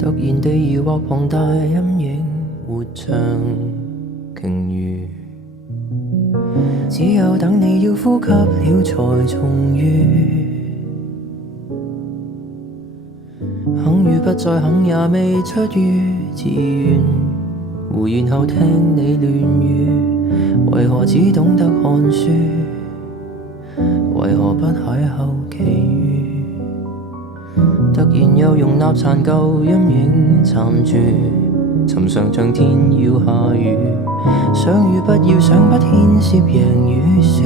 突然地疑惑龐大陰影，活像鯨魚。只有等你要呼吸了才重遇，肯與不再肯也未出於自願。胡言後聽你亂語，為何只懂得看書？為何不邂逅奇遇？突然又容納殘舊陰影暫住，尋常像天要下雨，想與不要想不牽涉贏與輸。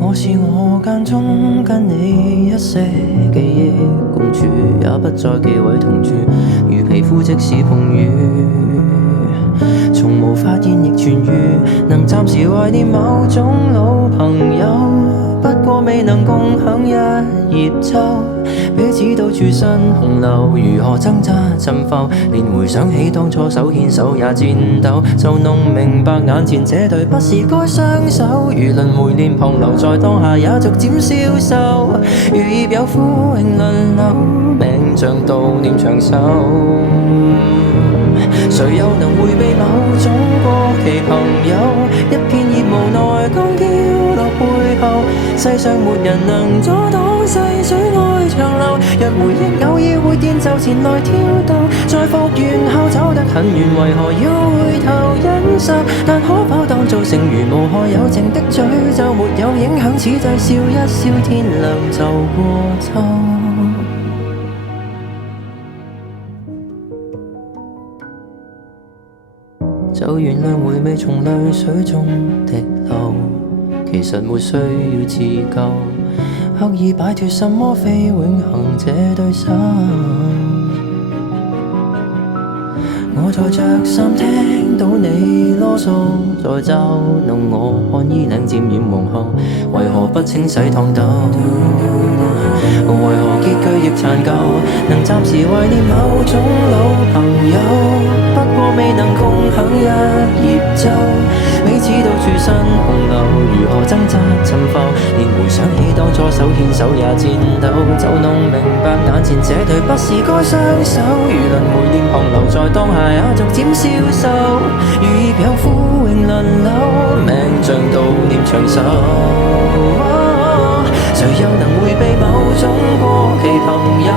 我是我間中跟你一些記憶共處，也不再忌諱同住，如皮膚即使碰遇，從無發現亦痊癒，能暫時懷念某種老朋友，不過未能共享一葉舟，彼此到處新洪流，如何掙扎沉浮，連回想起當初手牽手也顫抖，就弄明白眼前這對不是該相守，如輪迴臉龐留在當下也逐漸消瘦，如葉有枯榮輪流，命像悼念長壽。誰又能迴避某種過期朋友，一片葉無奈剛飄落背後，世上沒人能阻擋細水愛長流，若回憶偶爾會電就前來挑逗，在復原後走得很遠，為何要回頭忍受？但可否當做成如無害友情的詛咒，沒有影響，此際笑一笑，天亮就過秋。就原諒回味從淚水中滴流，其實沒需要自救，刻意擺脫什麼非永恆這對手。我在着衫聽到你囉嗦，在嘲弄我看衣領漸染黃後，為何不清洗熨斗？為何結局亦殘舊？能暫時懷念某種老朋友，不過未能共享一葉舟，彼此到處新洪流，如何掙扎沉浮，連回想起當初手牽手也顫抖，就弄明白眼前這對不是該相守，如輪迴臉龐留在當下也逐漸消瘦，如葉有枯榮輪流，命像悼念長壽。誰又能迴避某種過期朋友，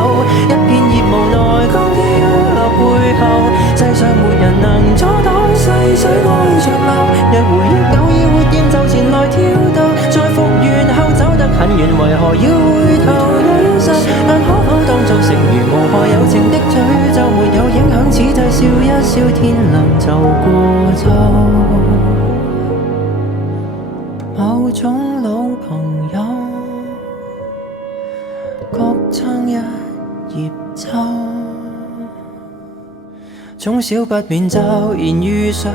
一片葉無奈剛飄落背後，世上沒人能阻擋細水愛長流，若回憶偶爾會厭就前來挑逗，在復原後走得很遠，為何要回頭忍受？但可否當作成如無害友情的詛咒，沒有影響，此際笑一笑，天亮就過秋。某種老朋友，各撐一葉舟，總少不免驟然遇上，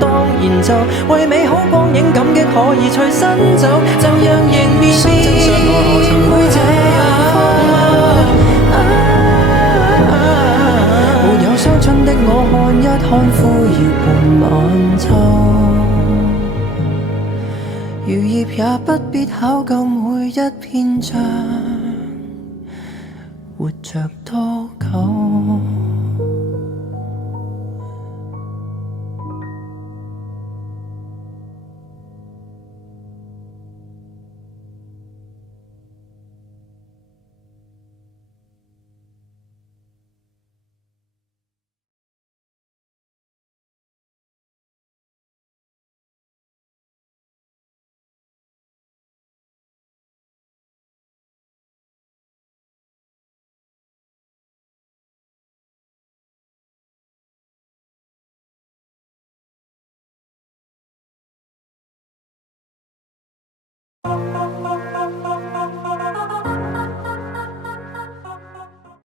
當然就為美好光影感激，可以隨身走，就讓迎面相真相我何曾會這樣沒有傷春的我看一看枯葉伴晚秋，如葉也不必考究每一篇章，活着多久。